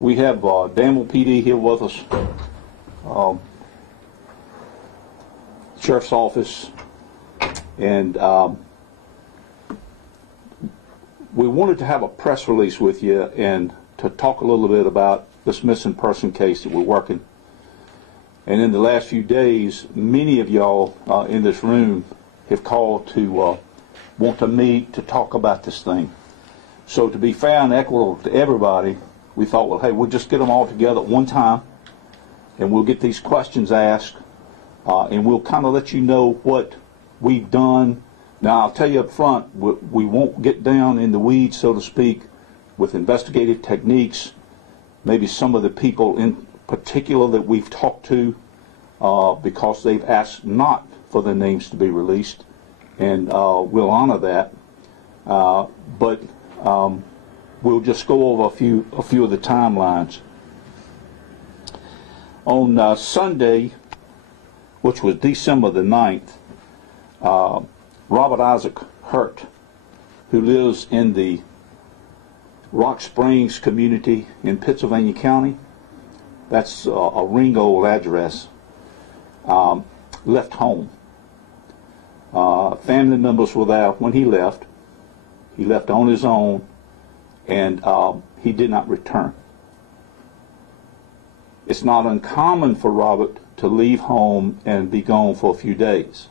We have Danville PD here with us, Sheriff's Office, and we wanted to have a press release with you and to talk a little bit about this missing person case that we're working. And in the last few days, many of y'all in this room have called to want to meet to talk about this thing. So to be fair and equitable to everybody, we thought, well, hey, we'll just get them all together at one time, and we'll get these questions asked, and we'll kind of let you know what we've done. Now, I'll tell you up front, we won't get down in the weeds, so to speak, with investigative techniques. Maybe some of the people in particular that we've talked to, because they've asked not for their names to be released, and we'll honor that. But we'll just go over a few of the timelines. On Sunday, which was December the 9th, Robert Isaac Hurt, who lives in the Rock Springs community in Pittsylvania County, that's a Ringgold address, left home. Family members were there when he left. He left on his own, and he did not return. It's not uncommon for Robert to leave home and be gone for a few days.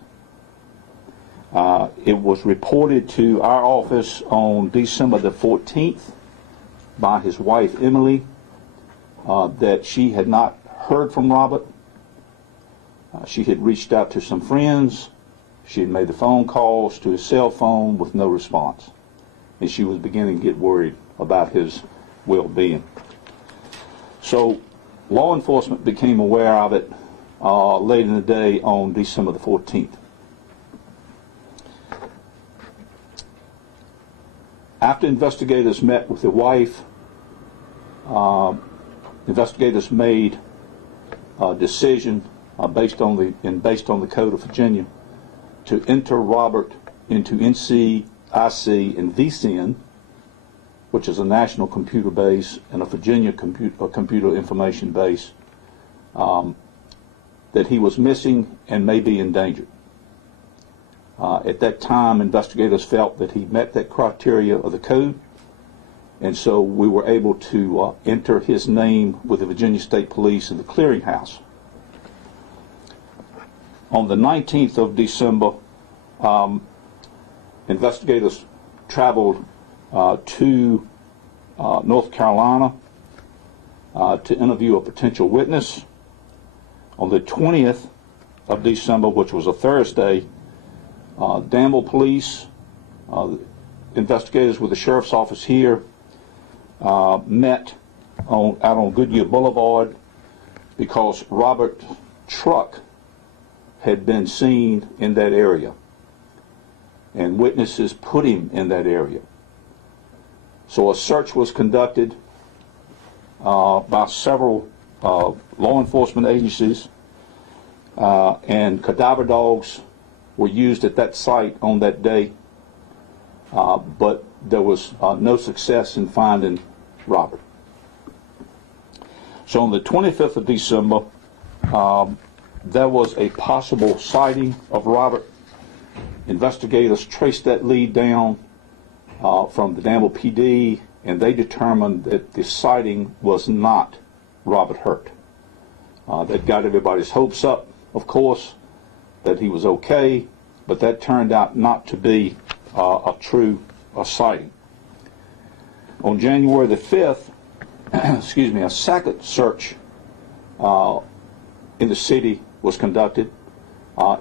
It was reported to our office on December the 14th by his wife Emily that she had not heard from Robert. She had reached out to some friends. She had made the phone calls to his cell phone with no response, and she was beginning to get worried about his well-being. So law enforcement became aware of it late in the day on December the 14th. After investigators met with the wife, investigators made a decision based on the Code of Virginia to enter Robert into NCIC and VCN, which is a national computer base, and a Virginia computer information base, that he was missing and may be endangered. At that time, investigators felt that he met that criteria of the code, and so we were able to enter his name with the Virginia State Police in the clearinghouse. On the 19th of December, investigators traveled to North Carolina to interview a potential witness. On the 20th of December, which was a Thursday, Danville Police, investigators with the Sheriff's Office here, met out on Goodyear Boulevard because Robert's truck had been seen in that area, and witnesses put him in that area. So a search was conducted by several law enforcement agencies, and cadaver dogs were used at that site on that day, but there was no success in finding Robert. So on the 25th of December, there was a possible sighting of Robert. Investigators traced that lead down from the Danville PD, and they determined that the sighting was not Robert Hurt. That got everybody's hopes up, of course, that he was okay, but that turned out not to be a true sighting. On January the 5th, excuse me, a second search in the city was conducted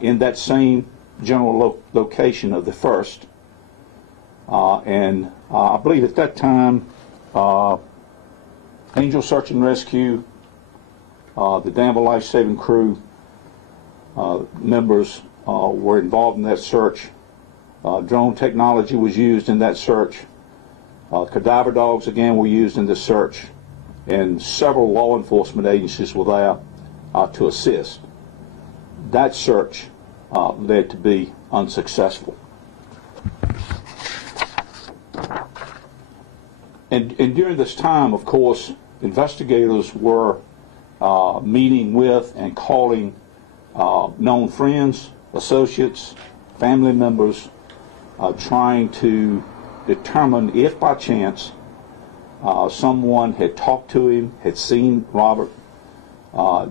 in that same general location of the first, and I believe at that time Angel Search and Rescue, the Danville Life Saving Crew members were involved in that search. Drone technology was used in that search. Cadaver dogs again were used in this search, and several law enforcement agencies were there to assist. That search led to be unsuccessful. And during this time, of course, investigators were meeting with and calling known friends, associates, family members, trying to determine if by chance someone had talked to him, had seen Robert,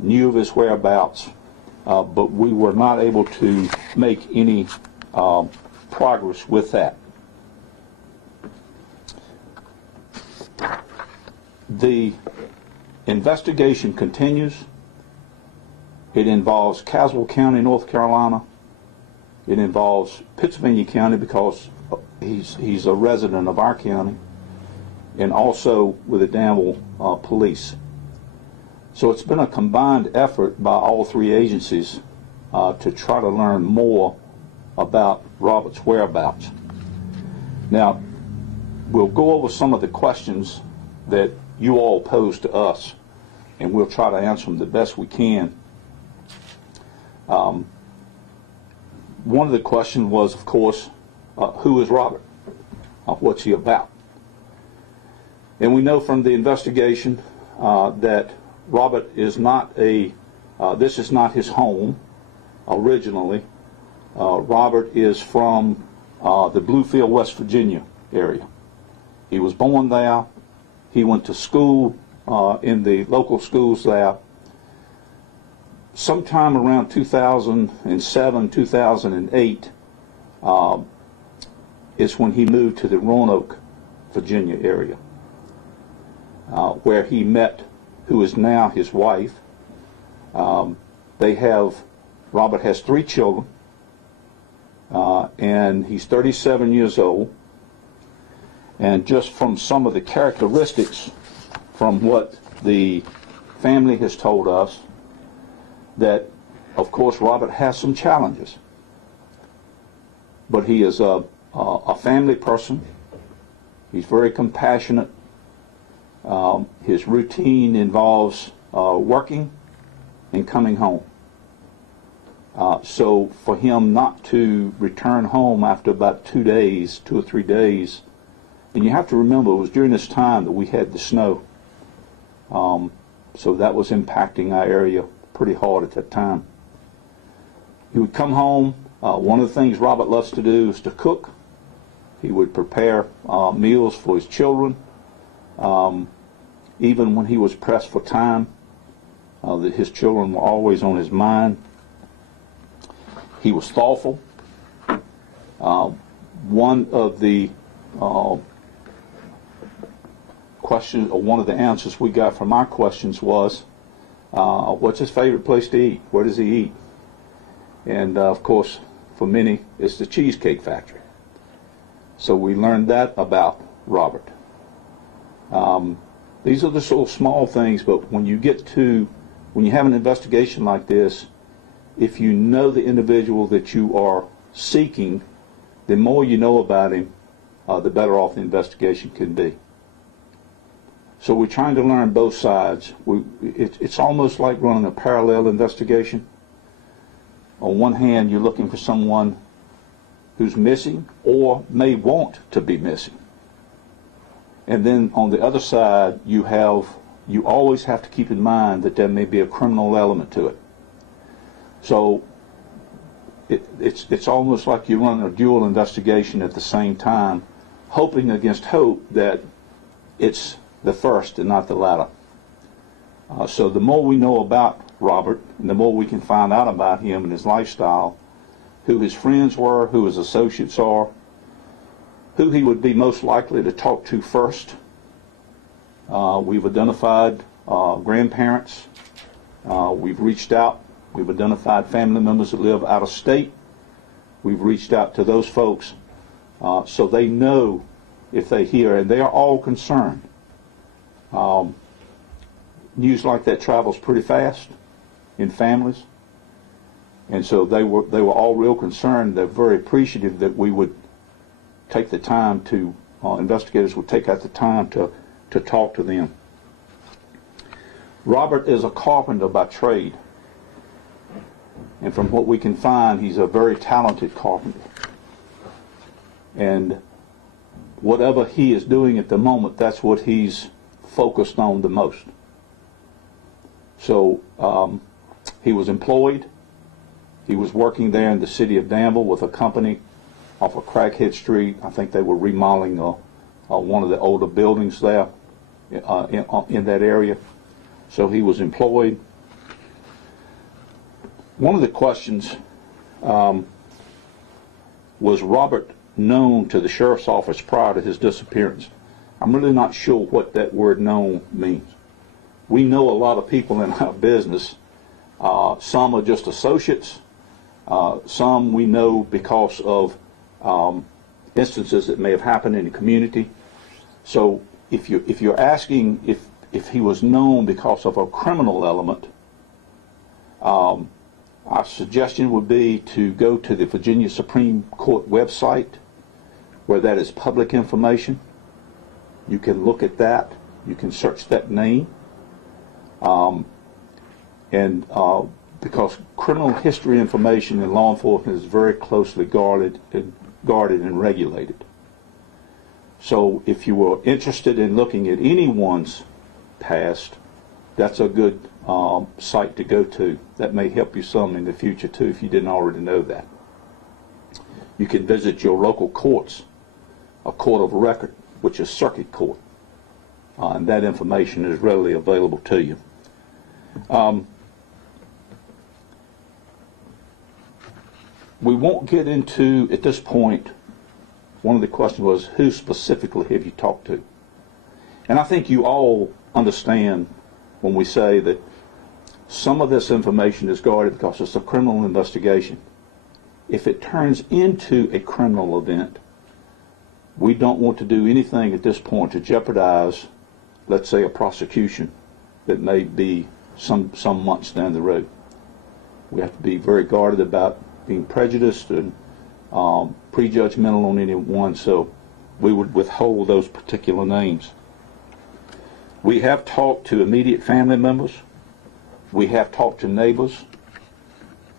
knew of his whereabouts, but we were not able to make any progress with that. The investigation continues. It involves Caswell County, North Carolina. It involves Pittsylvania County because he's a resident of our county, and also with the Danville Police. So it's been a combined effort by all three agencies to try to learn more about Robert's whereabouts. Now, we'll go over some of the questions that you all posed to us, and we'll try to answer them the best we can. One of the questions was, of course, who is Robert? What's he about? And we know from the investigation that Robert is not this is not his home originally. Robert is from the Bluefield, West Virginia area. He was born there. He went to school in the local schools there. Sometime around 2007, 2008 is when he moved to the Roanoke, Virginia area, where he met who is now his wife. Robert has 3 children, and he's 37 years old. And just from some of the characteristics from what the family has told us, that of course Robert has some challenges, but he is a family person. He's very compassionate. His routine involves working and coming home. So for him not to return home after about 2 or 3 days, and you have to remember it was during this time that we had the snow, so that was impacting our area pretty hard at that time. He would come home. One of the things Robert loves to do is to cook. He would prepare meals for his children. Even when he was pressed for time, that his children were always on his mind. He was thoughtful. One of the questions, or one of the answers we got from our questions was, what's his favorite place to eat? Where does he eat? And of course, for many, it's the Cheesecake Factory. So we learned that about Robert. These are the sort of small things, but when you have an investigation like this, if you know the individual that you are seeking, the more you know about him, the better off the investigation can be. So we're trying to learn both sides. It's almost like running a parallel investigation. On one hand, you're looking for someone who's missing or may want to be missing. And then on the other side, you always have to keep in mind that there may be a criminal element to it. So it's almost like you're running a dual investigation at the same time, hoping against hope that it's the first and not the latter. So the more we know about Robert, and the more we can find out about him and his lifestyle, who his friends were, who his associates are, who he would be most likely to talk to first. We've identified grandparents. We've reached out. We've identified family members that live out of state. We've reached out to those folks so they know if they hear, and they are all concerned. News like that travels pretty fast in families, and so they were all real concerned. They're very appreciative that we would take the time to, investigators would take out the time to talk to them. Robert is a carpenter by trade, and from what we can find, he's a very talented carpenter. And whatever he is doing at the moment, that's what he's focused on the most. So he was employed. He was working there in the city of Danville with a company off of Crackhead Street. I think they were remodeling one of the older buildings there in that area. So he was employed. One of the questions was Robert known to the sheriff's office prior to his disappearance? I'm really not sure what that word known means. We know a lot of people in our business. Some are just associates. Some we know because of instances that may have happened in the community. So if you're asking if he was known because of a criminal element, our suggestion would be to go to the Virginia Supreme Court website, where that is public information. You can look at that. You can search that name. Because criminal history information in law enforcement is very closely guarded and regulated. So if you were interested in looking at anyone's past, that's a good site to go to. That may help you some in the future too, if you didn't already know that. You can visit your local courts, a court of record, which is circuit court, and that information is readily available to you. We won't get into, at this point, one of the questions was, who specifically have you talked to? And I think you all understand when we say that some of this information is guarded because it's a criminal investigation. If it turns into a criminal event, we don't want to do anything at this point to jeopardize, let's say, a prosecution that may be some months down the road. We have to be very guarded about being prejudiced and prejudgmental on anyone, so we would withhold those particular names. We have talked to immediate family members. We have talked to neighbors.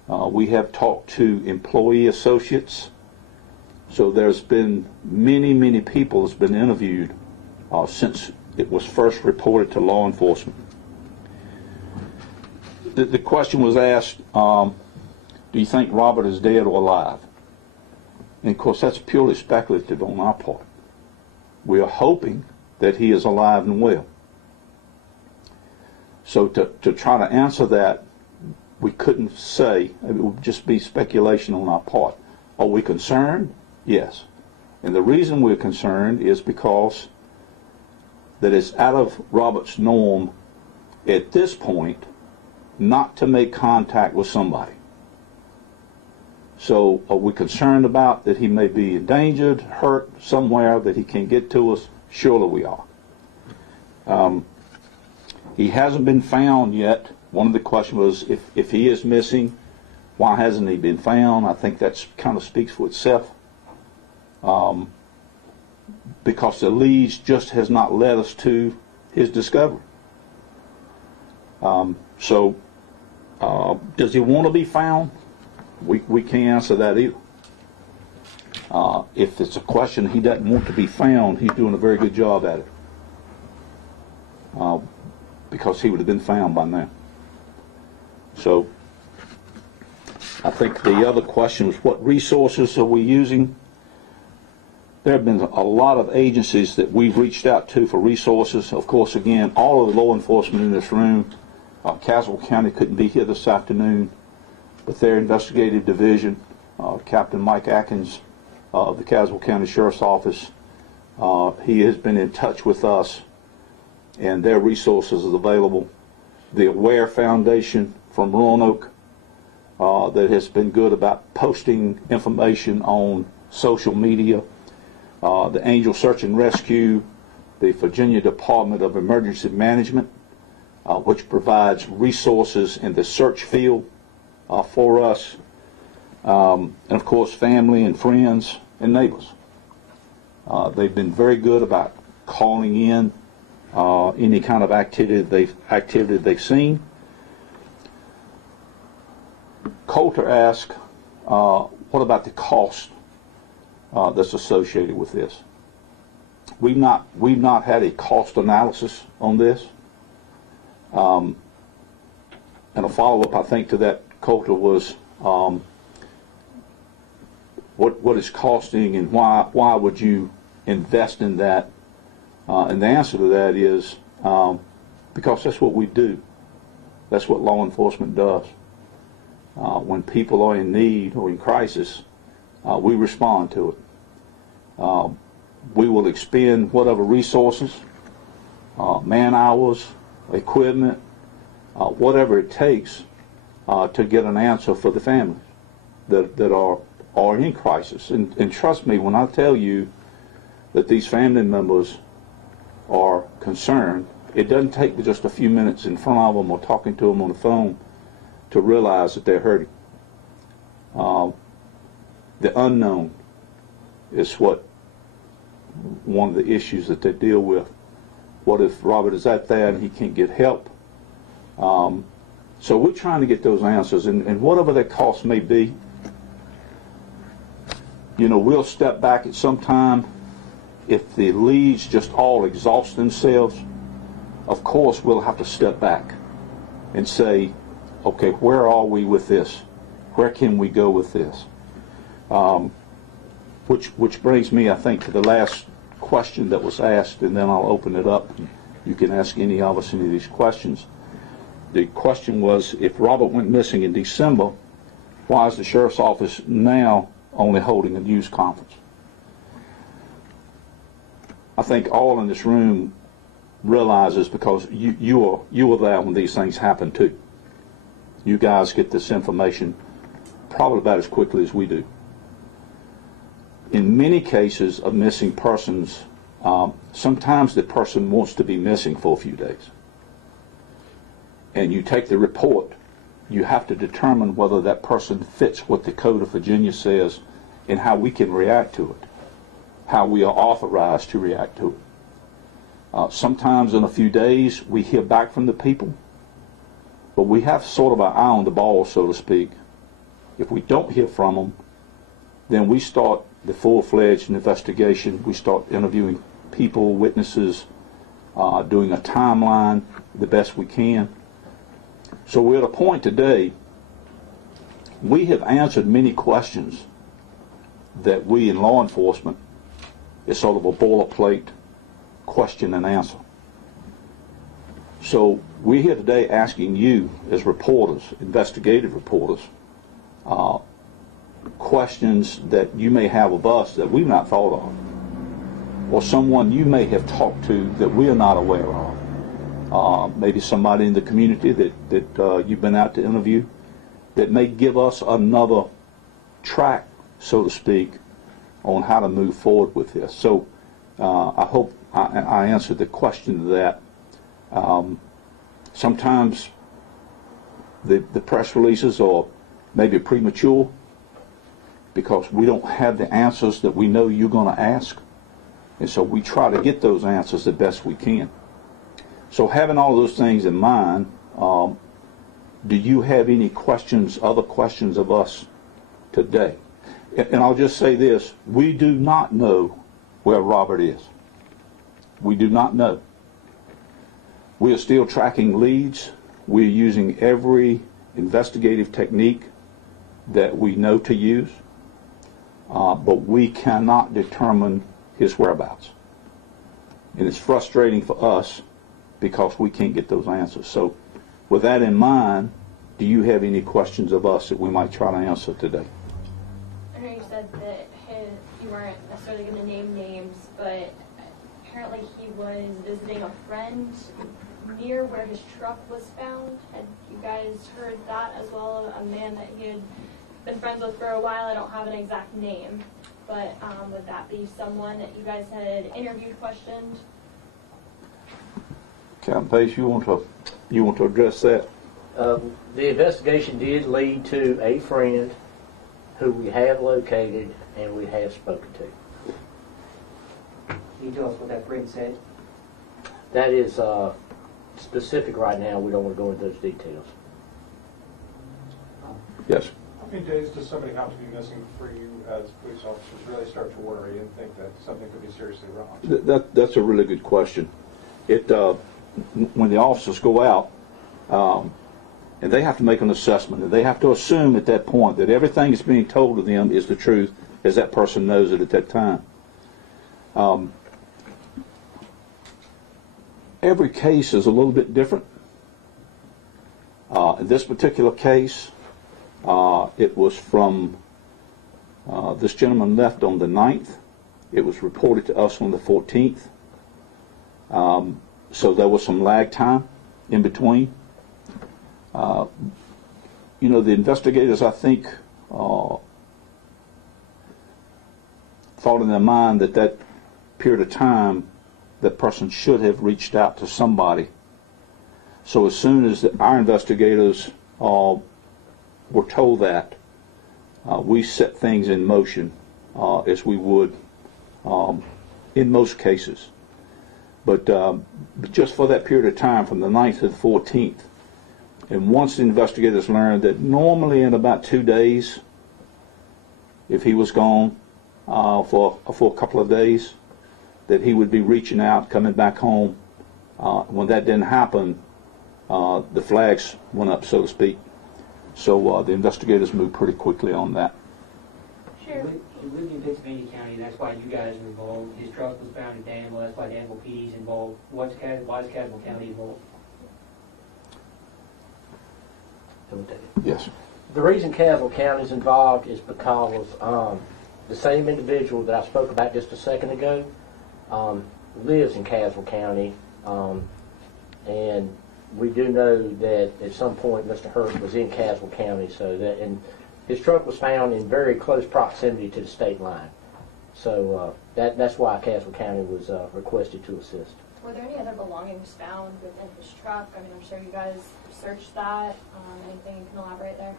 We have talked to employee associates. So there's been many people that's been interviewed since it was first reported to law enforcement. The question was asked, do you think Robert is dead or alive? And of course that's purely speculative on our part. We are hoping that he is alive and well. So to try to answer that, we couldn't say. It would just be speculation on our part. Are we concerned? Yes. And the reason we're concerned is because that it's out of Robert's norm at this point not to make contact with somebody. So are we concerned about that he may be endangered, hurt somewhere, that he can't get to us? Surely we are. He hasn't been found yet. One of the questions was, if he is missing, why hasn't he been found? I think that kind of speaks for itself. Because the leads just has not led us to his discovery. Does he want to be found? We can't answer that either. If it's a question he doesn't want to be found, he's doing a very good job at it. Because he would have been found by now. So I think the other question was, what resources are we using? There have been a lot of agencies that we've reached out to for resources. Of course, again, all of the law enforcement in this room, Caswell County couldn't be here this afternoon, but their investigative division, Captain Mike Atkins of the Caswell County Sheriff's Office, he has been in touch with us, and their resources is available. The Aware Foundation from Roanoke that has been good about posting information on social media. The Angel Search and Rescue, the Virginia Department of Emergency Management, which provides resources in the search field for us, and of course family and friends and neighbors. They've been very good about calling in any kind of activity they've seen. Coulter asked, what about the cost that's associated with this? we've not had a cost analysis on this. And a follow-up, I think, to that, Coulter, was what is costing and why would you invest in that? And the answer to that is because that's what we do. That's what law enforcement does. When people are in need or in crisis, we respond to it. We will expend whatever resources, man hours, equipment, whatever it takes to get an answer for the families that are in crisis. And trust me when I tell you that these family members are concerned, it doesn't take just a few minutes in front of them or talking to them on the phone to realize that they're hurting. The unknown is one of the issues that they deal with. What if Robert is out there and he can't get help? So we're trying to get those answers, and whatever that cost may be, we'll step back at some time. If the leads just all exhaust themselves, of course we'll have to step back and say, okay, where are we with this? Where can we go with this? Which brings me, I think, to the last question that was asked, and then I'll open it up. You can ask any of us any of these questions. The question was, if Robert went missing in December, why is the sheriff's office now only holding a news conference? I think all in this room realizes, because you were there when these things happen too. You guys get this information probably about as quickly as we do. In many cases of missing persons, sometimes the person wants to be missing for a few days. And you take the report, you have to determine whether that person fits what the Code of Virginia says and how we can react to it, how we are authorized to react to it. Sometimes in a few days we hear back from the people, but we have sort of our eye on the ball, so to speak. If we don't hear from them, then we start the full-fledged investigation. We start interviewing people, witnesses, doing a timeline the best we can. So we're at a point today, we have answered many questions that we in law enforcement is sort of a boilerplate question and answer. So we're here today asking you as reporters, investigative reporters, questions that you may have of us that we've not thought of, or someone you may have talked to that we are not aware of. Maybe somebody in the community that you've been out to interview that may give us another track, so to speak, on how to move forward with this. So I hope I answered the question to that. Sometimes the press releases are maybe premature because we don't have the answers that we know you're going to ask. And so we try to get those answers the best we can. So having all those things in mind, do you have any questions, other questions of us today? And I'll just say this, we do not know where Robert is. We do not know. We are still tracking leads. We're using every investigative technique that we know to use, but we cannot determine his whereabouts. And it's frustrating for us because we can't get those answers. So with that in mind, do you have any questions of us that we might try to answer today? I know you said that you weren't necessarily going to name names, but apparently he was visiting a friend near where his truck was found. Had you guys heard that as well? A man that he had been friends with for a while. I don't have an exact name, but would that be someone that you guys had interviewed, questioned? Captain Pace, you want to address that? The investigation did lead to a friend who we have located and we have spoken to. Can you tell us what that friend said? That is specific right now. We don't want to go into those details. Yes. many days does somebody have to be missing before you, as police officers, really start to worry and think that something could be seriously wrong? That's a really good question. When the officers go out, and they have to make an assessment, and they have to assume at that point that everything that's being told to them is the truth, as that person knows it at that time. Every case is a little bit different. In this particular case, it was from this gentleman left on the 9th. It was reported to us on the 14th. So there was some lag time in between. You know, the investigators, I think, thought in their mind that that period of time, that person should have reached out to somebody. So as soon as our investigators were told that, we set things in motion as we would in most cases. But just for that period of time, from the 9th to the 14th, and once the investigators learned that normally in about 2 days, if he was gone for a couple of days, that he would be reaching out, coming back home. When that didn't happen, the flags went up, so to speak. So the investigators moved pretty quickly on that. He lived in Pittsylvania County, and that's why you guys are involved. His truck was found in Danville, that's why Danville PD is involved. Why is Caswell County involved? Yes. The reason Caswell County is involved is because the same individual that I spoke about just a second ago lives in Caswell County, and we do know that at some point Mr. Hurt was in Caswell County, so that, and his truck was found in very close proximity to the state line. So that's why Caswell County was requested to assist. Were there any other belongings found within his truck? I mean, I'm sure you guys searched that. Anything you can elaborate there?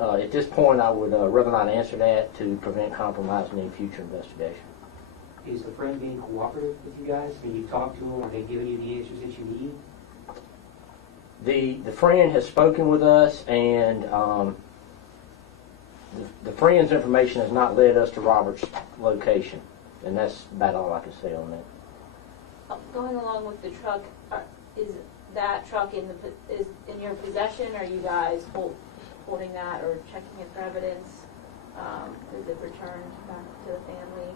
At this point, I would rather not answer that to prevent compromising any future investigation. Is the friend being cooperative with you guys? When you talk to him, are they giving you the answers that you need? The friend has spoken with us, and the friend's information has not led us to Robert's location, and that's about all I can say on that. Going along with the truck, is that truck is in your possession? Are you guys holding that or checking it for evidence? Is it returned back to the family?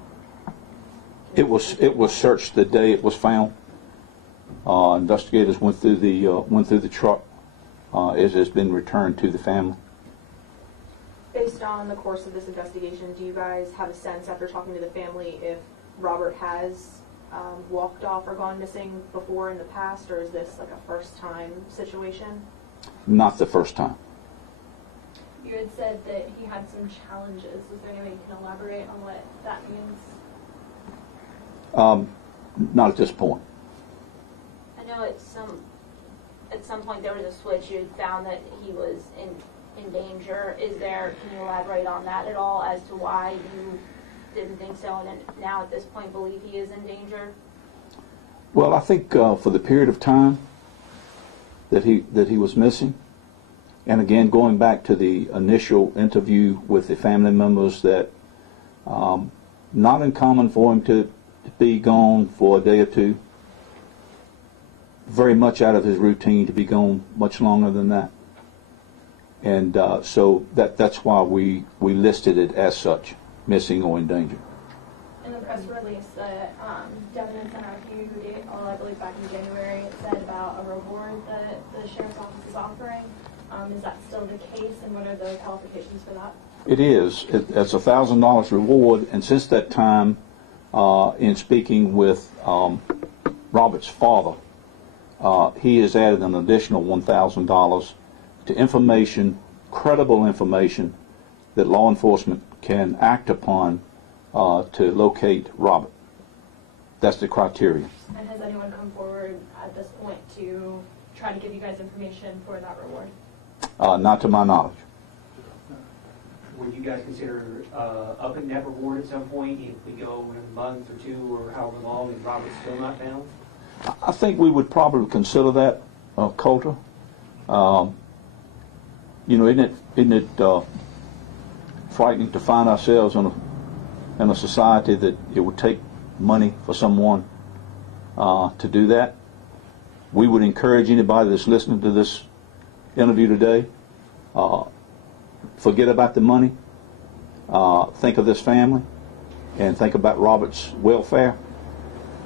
It was searched the day it was found. Investigators went through the truck. It has been returned to the family. Based on the course of this investigation, do you guys have a sense after talking to the family if Robert has walked off or gone missing before in the past, or is this like a first-time situation? Not the first time. You had said that he had some challenges. Is there any way you can elaborate on what that means? Not at this point. I know at some point there was a switch. You had found that he was in danger. Can you elaborate on that at all as to why you didn't think so, and now at this point believe he is in danger? Well, I think for the period of time that he was missing, and again going back to the initial interview with the family members, that not uncommon for him to be gone for a day or two. Very much out of his routine to be gone much longer than that, and so that's why we listed it as such. Missing or in danger. In the press release that Devin had sent out to you, I believe back in January, it said about a reward that the Sheriff's Office is offering. Is that still the case, and what are the qualifications for that? It is. It's a $1,000 reward, and since that time, in speaking with Robert's father, he has added an additional $1,000 to information, credible information, that law enforcement can act upon to locate Robert. That's the criteria. And has anyone come forward at this point to try to give you guys information for that reward? Not to my knowledge. Would you guys consider upping that reward at some point if we go in a month or two or however long and Robert's still not found? I think we would probably consider that, Coulter. You know, isn't it frightening to find ourselves in a society that it would take money for someone to do that. We would encourage anybody that's listening to this interview today, forget about the money, think of this family, and think about Robert's welfare,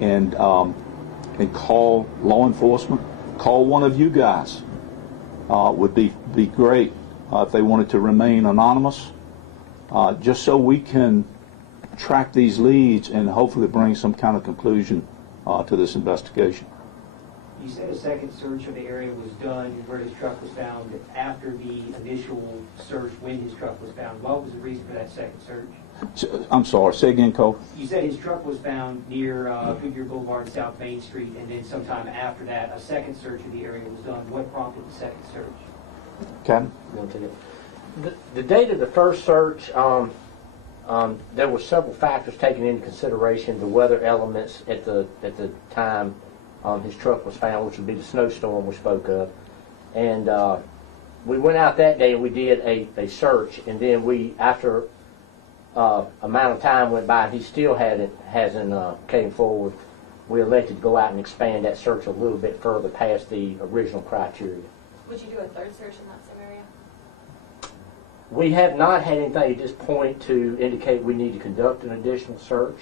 and call law enforcement. Call one of you guys. Would be great if they wanted to remain anonymous, just so we can track these leads and hopefully bring some kind of conclusion to this investigation. You said a second search of the area was done where his truck was found after the initial search when his truck was found. What was the reason for that second search? I'm sorry, say again, Cole. You said his truck was found near Goodyear Boulevard and South Main Street, and then sometime after that, a second search of the area was done. What prompted the second search? Captain? The date of the first search, there were several factors taken into consideration. The weather elements at the time his truck was found, which would be the snowstorm we spoke of. And we went out that day and we did a search, and then we, after amount of time went by and he still hasn't came forward, we elected to go out and expand that search a little bit further past the original criteria. Would you do a third search in that same area? We have not had anything at this point to indicate we need to conduct an additional search.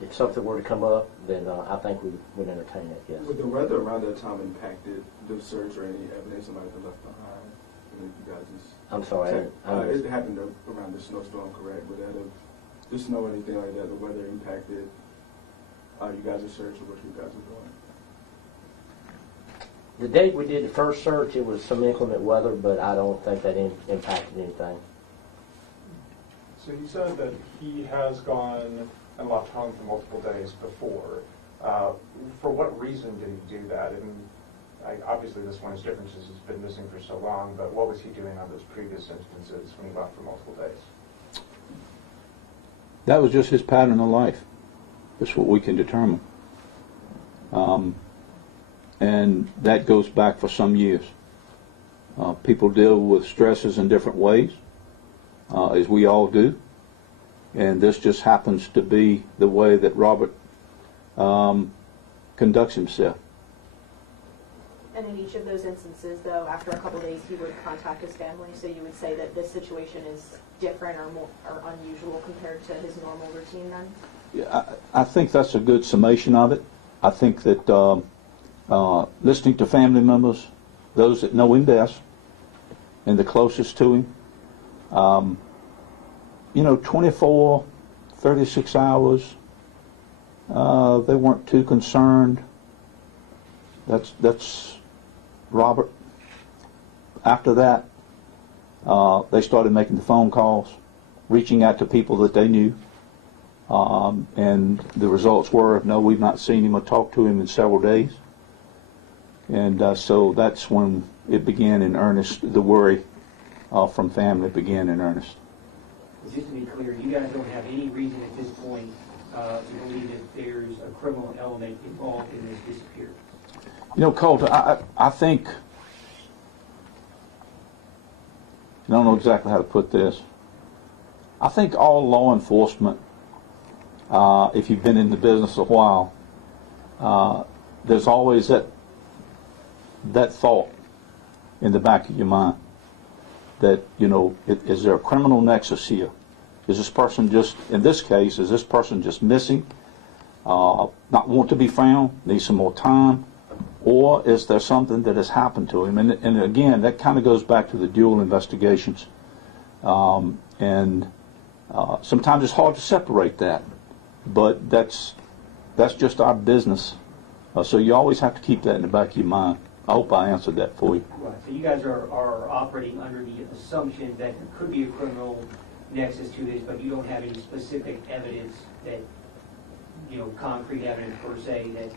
If something were to come up, then I think we would entertain it, yes. Would the weather around that time impacted the search or any evidence that might have been left behind? I mean, you guys just I'm sorry. it happened around the snowstorm, correct? Would that have, the snow or anything like that, the weather impacted you guys' search or what you guys are doing? The date we did the first search, it was some inclement weather, but I don't think that impacted anything. So you said that he has gone and left home for multiple days before. For what reason did he do that? And obviously this one is different since he's been missing for so long, but what was he doing on those previous instances when he left for multiple days? That was just his pattern of life. That's what we can determine. And that goes back for some years. People deal with stresses in different ways, as we all do. And this just happens to be the way that Robert conducts himself. And in each of those instances, though, after a couple days, he would contact his family. So you would say that this situation is different or more or unusual compared to his normal routine then? Yeah, I think that's a good summation of it. I think that listening to family members, those that know him best and the closest to him, 24, 36 hours, they weren't too concerned. That's Robert. After that, they started making the phone calls, reaching out to people that they knew, and the results were, no, we've not seen him or talked to him in several days. And so that's when it began in earnest. The worry from family began in earnest. Just to be clear, you guys don't have any reason at this point to believe that there's a criminal element involved in this disappearance? Colton, I think, I don't know exactly how to put this. I think all law enforcement, if you've been in the business a while, there's always that thought in the back of your mind that, is there a criminal nexus here? Is this person just, in this case, is this person just missing, not want to be found, need some more time, or is there something that has happened to him? And again, that kind of goes back to the dual investigations. And sometimes it's hard to separate that, but that's just our business. So you always have to keep that in the back of your mind. I hope I answered that for you. Right. So you guys are operating under the assumption that there could be a criminal nexus to this, but you don't have any specific evidence that, concrete evidence per se that,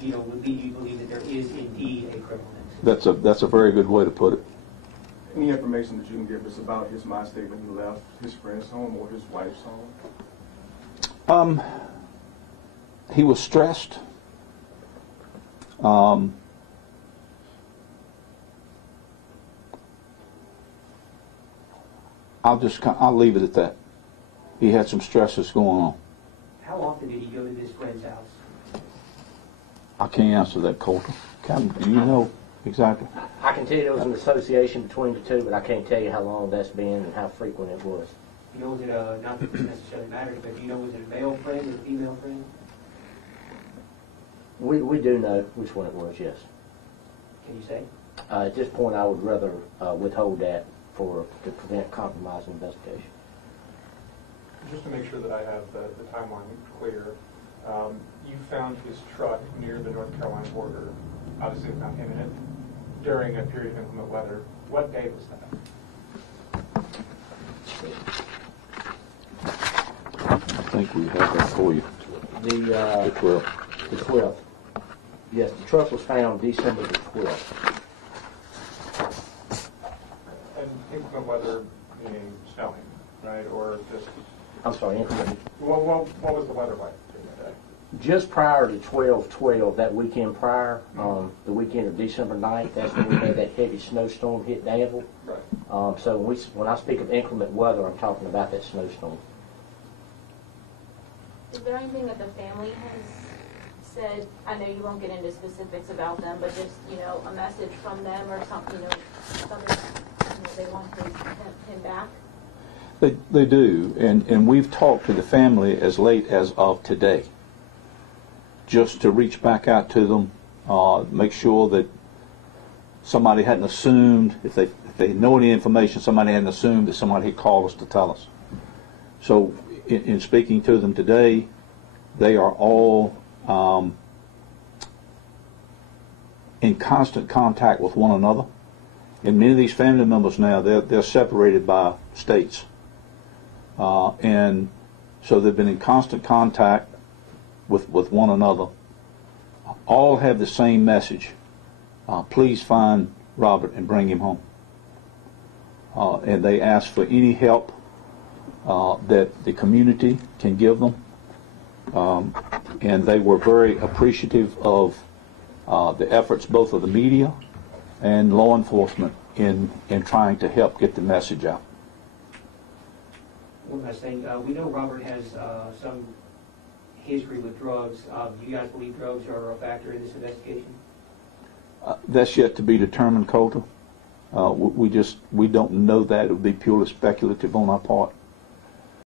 would lead you to believe that there is indeed a criminal nexus. That's a very good way to put it. Any information that you can give us about his mind state when he left his friend's home or his wife's home? He was stressed. I'll leave it at that. He had some stresses going on. How often did he go to this friend's house? I can't answer that, Colter. Do you know exactly? I can tell you there was an association between the two, but I can't tell you how long that's been and how frequent it was. You know, was it not that this necessarily matters, but do you know, was it a male friend or a female friend? We do know which one it was, yes. Can you say? At this point, I would rather withhold that to prevent compromising investigation. Just to make sure that I have the timeline clear, you found his truck near the North Carolina border, obviously found him in it, during a period of inclement weather. What day was that? I think we have that for you. The 12th. The 12th. Yes, the truck was found December the 12th. And inclement weather meaning snowing, right? Or just... I'm sorry, inclement. What was the weather like during that day? Just prior to 12/12, that weekend prior, the weekend of December 9th, that's when we had that heavy snowstorm hit Danville. Right. So when I speak of inclement weather, I'm talking about that snowstorm. Is there anything that the family has said? I know you won't get into specifics about them, but just, a message from them or something, something they want him back? They do, and we've talked to the family as late as of today, just to reach back out to them, make sure that somebody hadn't assumed, if they know any information, somebody hadn't assumed that somebody had called us to tell us. So in speaking to them today, they are all in constant contact with one another. And many of these family members now, they're separated by states. And so they've been in constant contact with one another. All have the same message. Please find Robert and bring him home. And they ask for any help that the community can give them. And they were very appreciative of the efforts both of the media and law enforcement in trying to help get the message out. One last thing. We know Robert has some history with drugs. Do you guys believe drugs are a factor in this investigation? That's yet to be determined, Colter. We don't know that. It would be purely speculative on our part.